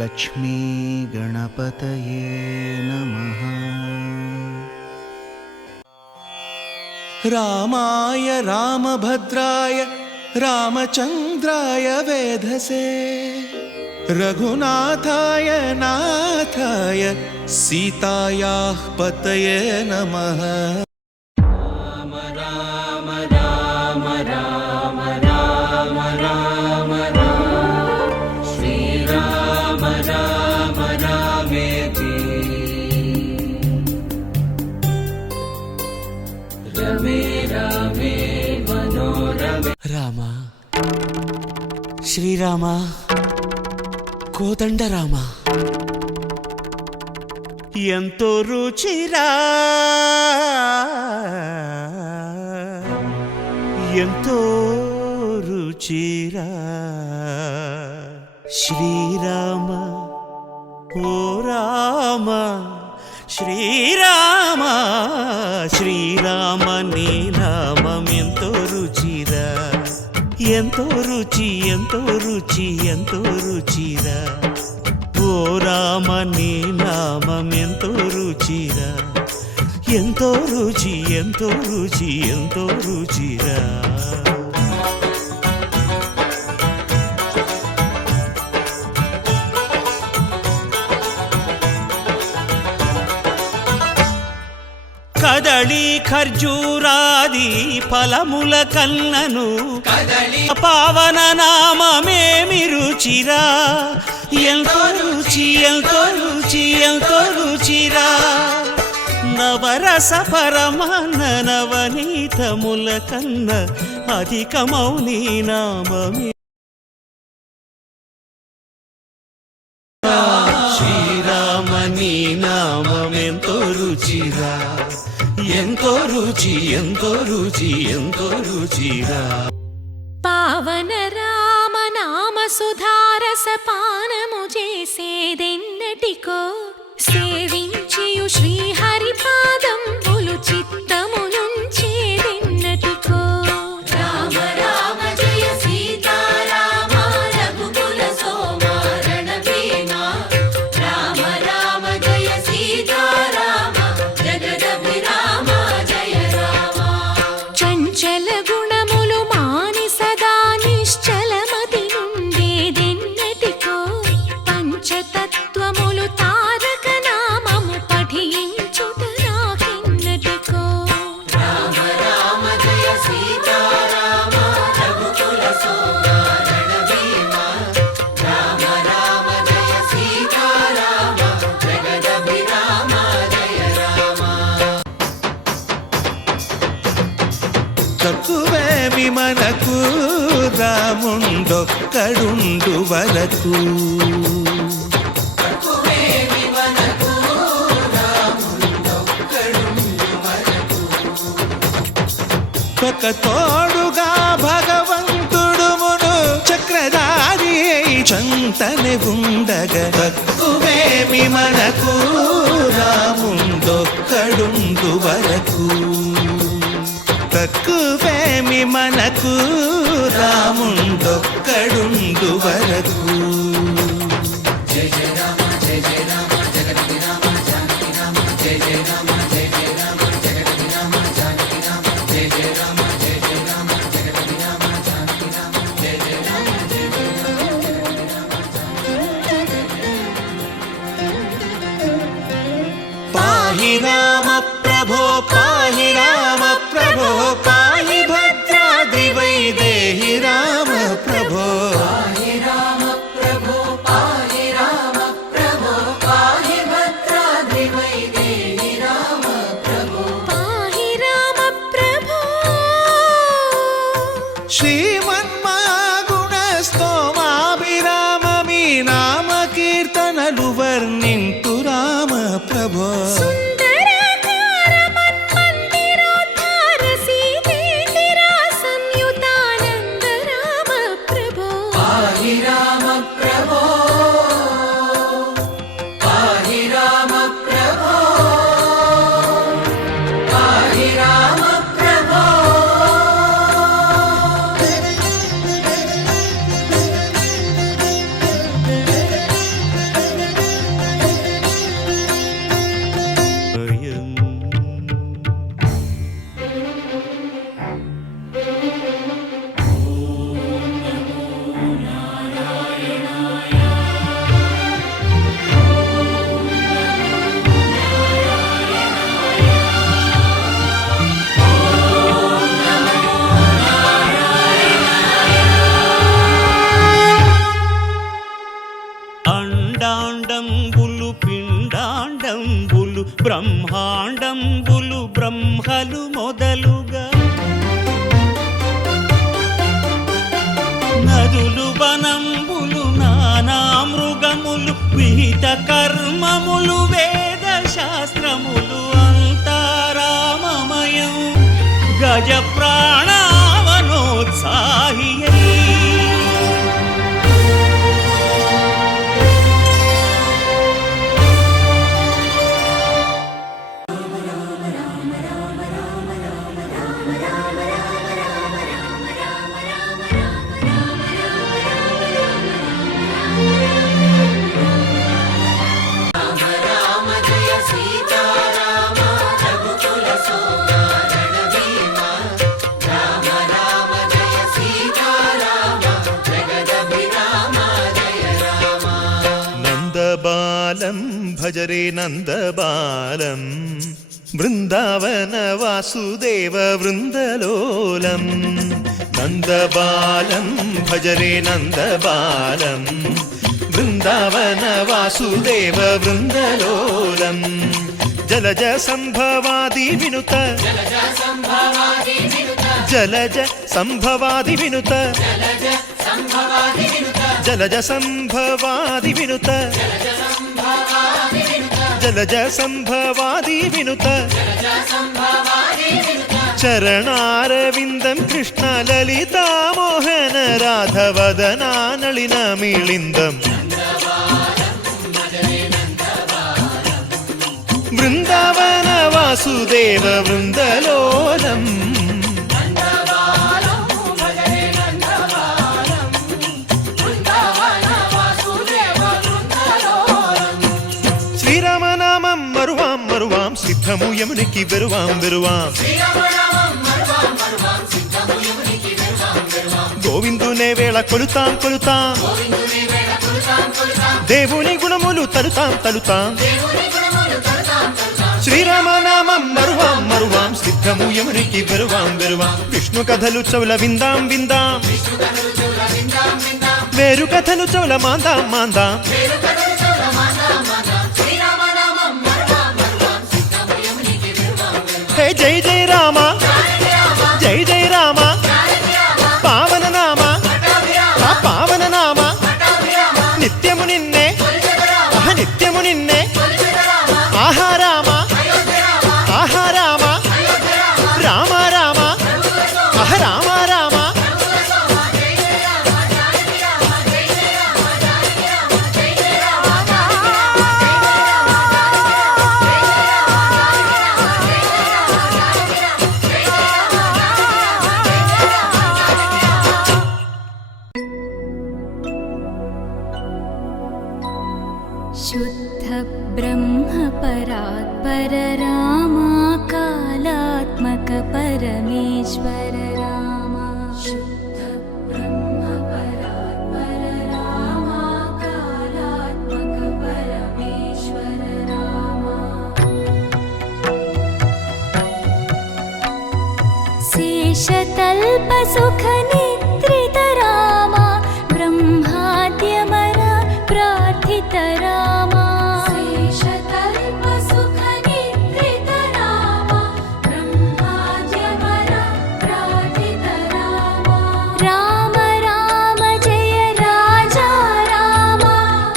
लक्ष्मी गणपतये नमः। रामाय रामभद्राय रामचन्द्राय वेधसे रघुनाथाय नाथाय सीतायाः पतये नमः। राम राम राम राम राम राम श्रीराम राम रामेति रमे रामे मनोरमे। राम श्रीराम కోదండ రామ ఎంతో రుచిరా ఎంతో రుచిరా శ్రీరామ ఓ రామ శ్రీరామ శ్రీరామ నీ నామం ఎంతో రుచిరా ఎంతో రుచి ఎంతో రుచి ఎంతో రుచిరా ఓ రామ నీ నామం ఎంతో రుచిరా ఎంతో రుచి ఎంతో రుచి ఎంతో రుచిరా। కదళి ఖర్జూరాది ఫలముల కన్నను పావన నామమేమి రుచిరా ఎంతో రుచి ఎంతో రుచి ఎంతో రుచిరా నవరస పరమాన్న నవనీతముల కన్న అధికమౌ నీ నామమే శ్రీరామ నీ నామమెంతో రుచిరా ఎంతో రుచి ఎంతో రుచి ఎంతో రుచిరా। పావన రామ నామ సుధారస పానము చేసేదెన్నటికో సేవించియు శ్రీహరి పాదంబులు చిత్తమునుంచేదెన్నటికో। రామ రామ జయ సీతారామ రఘుకుల సోమ రణభీమ రామ రామ జయ సీతారామ జగదభిరామ జయ రామ। చంచల గుణములు మాని సదా నిశ్చలమతి నుండేదెన్నటికో పంచతత్వములు తారక నామము పఠించుట నాకెన్నటికో। రామ రామ జయ సీతారామ రఘుకుల సోమ రణభీమ రామ రామ జయ సీతారామ జగదభిరామ జయ రామ। తక్కువేమి మనకు రాముండొక్కడుండు వరకు ఒక తోడుగా భగవంతుడుమును చక్రధారి చంతని ఉండగ తక్కువేమి మనకు రాముండొక్కడుండు వరకు తక్కువేమి మనకు రాముండొక్కడుండు వరకు। జయ జయ రామ జయ జయ రామ జగతి రామ జానకి రామ జయ జయ రామ జయ జయ రామ జగతి రామ జానకి రామ జయ జయ రామ జయ జయ రామ జగతి రామ జానకి రామ జయ జయ రామ జయ జయ రామ పాహి రామ ప్రభో పాహి రామ ప్రభో పాహి భద్రాద్రి వైదేహి రామ ప్రభో పాహి రామ ప్రభో పాహి రామ ప్రభో పాహి భద్రాద్రి వైదేహి రామ ప్రభో పాహి రామ ప్రభో శ్రీమన్మాగుణ స్తోమాభిరామ మీ నామ కీర్తనలు వర్ణింతు రామ ప్రభో సుందరాకార మన్మందిరోద్ధార సీతేందిరా సంయుతానంద రామ ప్రభో పాహి రామ ప్రభో పాహి రామ ప్రభో పాహి రామ ప్రభో। అండాండంబులు పిండాండంబులు బ్రహ్మాండంబులు బ్రహ్మలు మొదలుగా నదులు వనంబులు నానా మృగములు విహిత కర్మములు వేద శాస్త్రములు అంతారామమయం గజ ప్రాణావనోత్సాహియై భజరే నందబాలం బృందావన వాసుదేవ వృందలోలం నందబాలం భజరే నందబాలం బృందావన వాసుదేవ వృందలోలం జలజ సంభవాది వినుత జలజ సంభవాది వినుత జలజ సంభవాది వినుత జలజ సంభవాది వినుత చరణారవిందం కృష్ణ లలితా మోహన రాధవదనా నళిన మిళిందం బృందావన వాసుదేవ వృందలోలం శ్రీరామనామం మరువాం మరువాం సిద్ధము యమునికి వెరువాం వెరువాం గోవిందునే వేళ కొలుతాం కొలుతాం దేవుని గుణములు తలుతాం తలుతాం శ్రీరామనామం మరువాం మరువాం సిద్ధము యమునికి వెరువాం వెరువాం విష్ణు కథలు చౌల విందాం విందాం వేరు కథలు చౌల మాందాం మాందాం హే జై జై రామ జై జై రామ పావన నామ ఆ పావన నామ నిత్యము నిన్నే నిత్యము నిన్నే ఆహా రామ ఆహా రామ రామ రామ ఆహ రామ రామ शुद्ध ब्रह्म परात्पर रामा कालात्मक परमेश्वर रामा शुद्ध ब्रह्म परात्पर रामा कालात्मक परमेश्वर रामा शेषतल्प सुख निद्रित रामा ब्रह्माद्यमर प्रार्थित रामा शेषतल्प सुख निद्रित रामा ब्रह्माद्यमर प्रार्थित रामा राम राम जय राजा रामा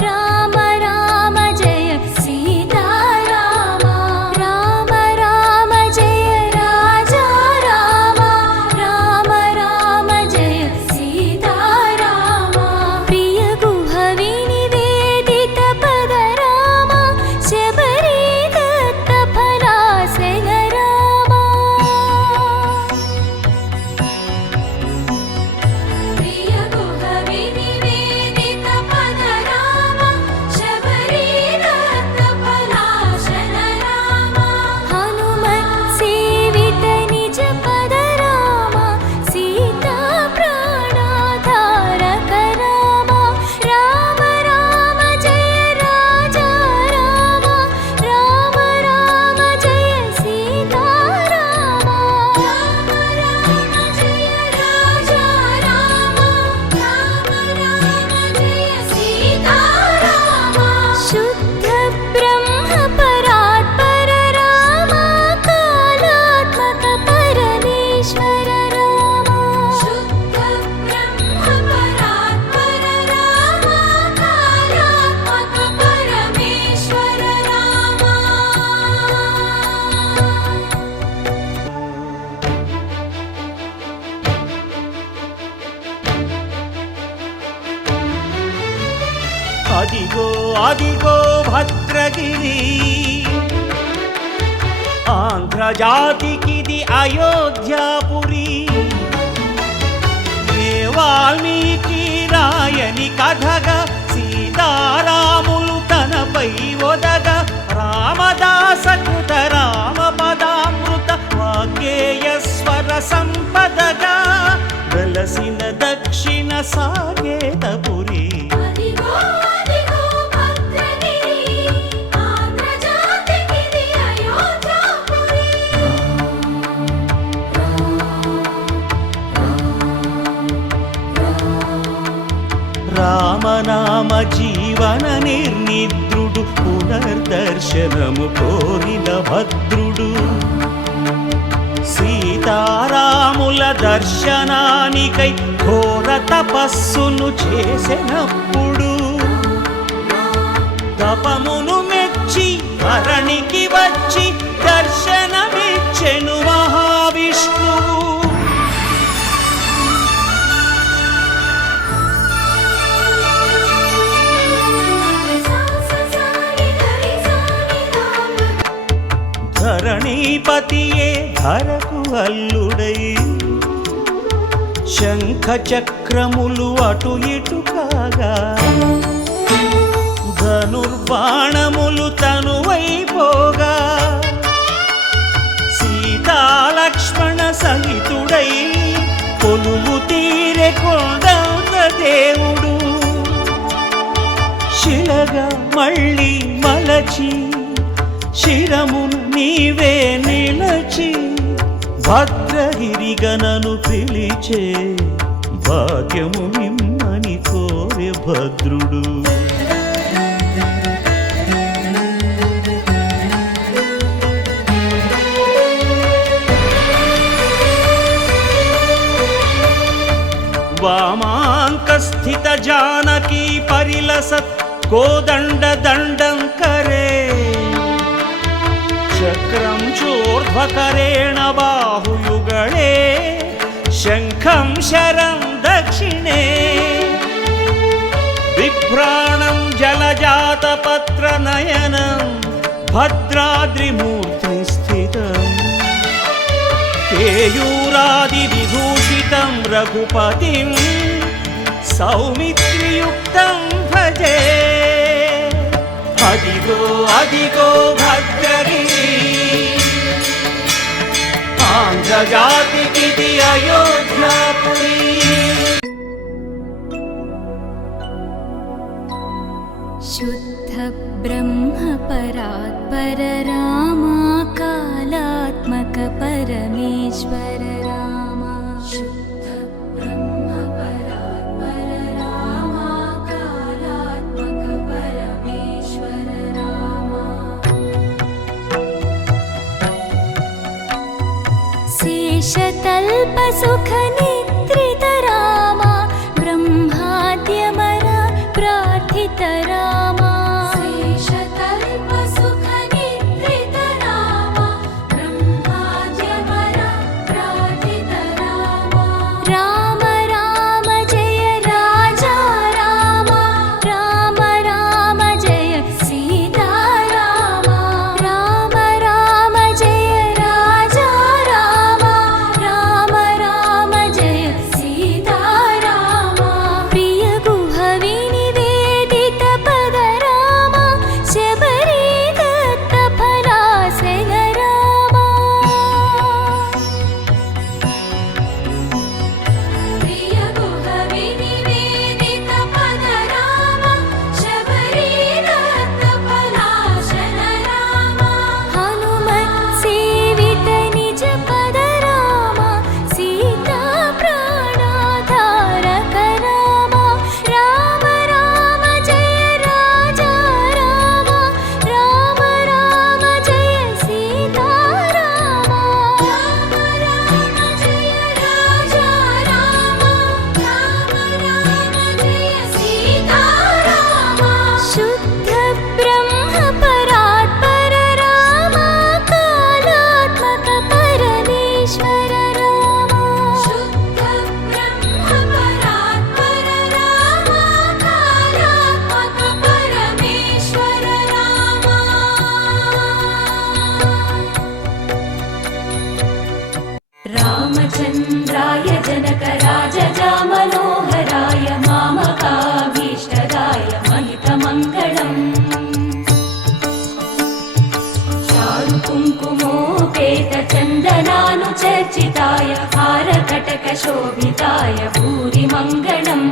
राम राम जय सीता रामा राम राम जय राजा रामा राम राम जय అదిగో అదిగో భద్రగిరి, ఆంధ్రజాతికిది అయోధ్యాపురి. ఏ వాల్మీకి రాయని కథగా సీతారాములు తనపై ఒదగ, రామదాస కృత రామ పదామృత వాగ్గేయ స్వర సంపదగా వెలసిన దక్షిణ సాకేతపురి. అదిగో అదిగో భద్రగిరి, ఆంధ్రజాతికిది అయోధ్యాపురి. రామనామ జీవన నిర్నిద్రుడు, పునర్దర్శనము కోరిన భద్రుడు. సీతారాముల దర్శనానికై ఘోర తపస్సును చేసినప్పుడు, తపమును మెచ్చి ధరణికి వచ్చి దర్శనమిచ్చెను మహావిష్ణువు. ధరణీపతియే ధరకు అల్లుడై, శంఖ చక్రములు అటు ఇటు కాగా, ధనుర్బాణములు తనువైపోగా, సీతాలక్ష్మణ సహితుడై కొలువు తీరె కొండంత దేవుడు. శిలగా మళ్ళీ మలచి శిరమును నీవే నిలచి, భద్రగిరి గణను పిలిచే భాగ్యము నిమ్మని కోరె భద్రుడు. వామాంక స్థిత జానకీ పరిలసత్ కోదండ దండం కరే, చక్రం చోర్ధ్వకరేణ బాహుయుగళే, శంఖం శరం దక్షిణే, బిభ్రాణం జలజాతపత్ర నయనం భద్రాద్రిమూర్తి స్థితం, కేయూరాది విభూషితం రఘుపతిం సౌమిత్రియుక్తం భజే. అదిగో అదిగో భద్రగిరి, ఆంధ్రజాతికిది అయోధ్యాపురి. शुद्ध ब्रह्म परात्पर रामा, कालात्मक परमेश्वर रामा. शुद्ध ब्रह्म परात्पर रामा, कालात्मक परमेश्वर रामा. शेषतल्प सुख निद्रित रामा, ब्रह्माद्यमर प्रार्थित रामा. शेषतल्प सुख निद्रित रामा, ब्रह्माद्यमर प्रार्थित रामा. राम राम जय राजा रामा, राम राम जय सीता रामा. राम राम जय राजा रामा, राम राम जय चर्चिताय हारकटकशोभिताय भूरि मङ्गलम्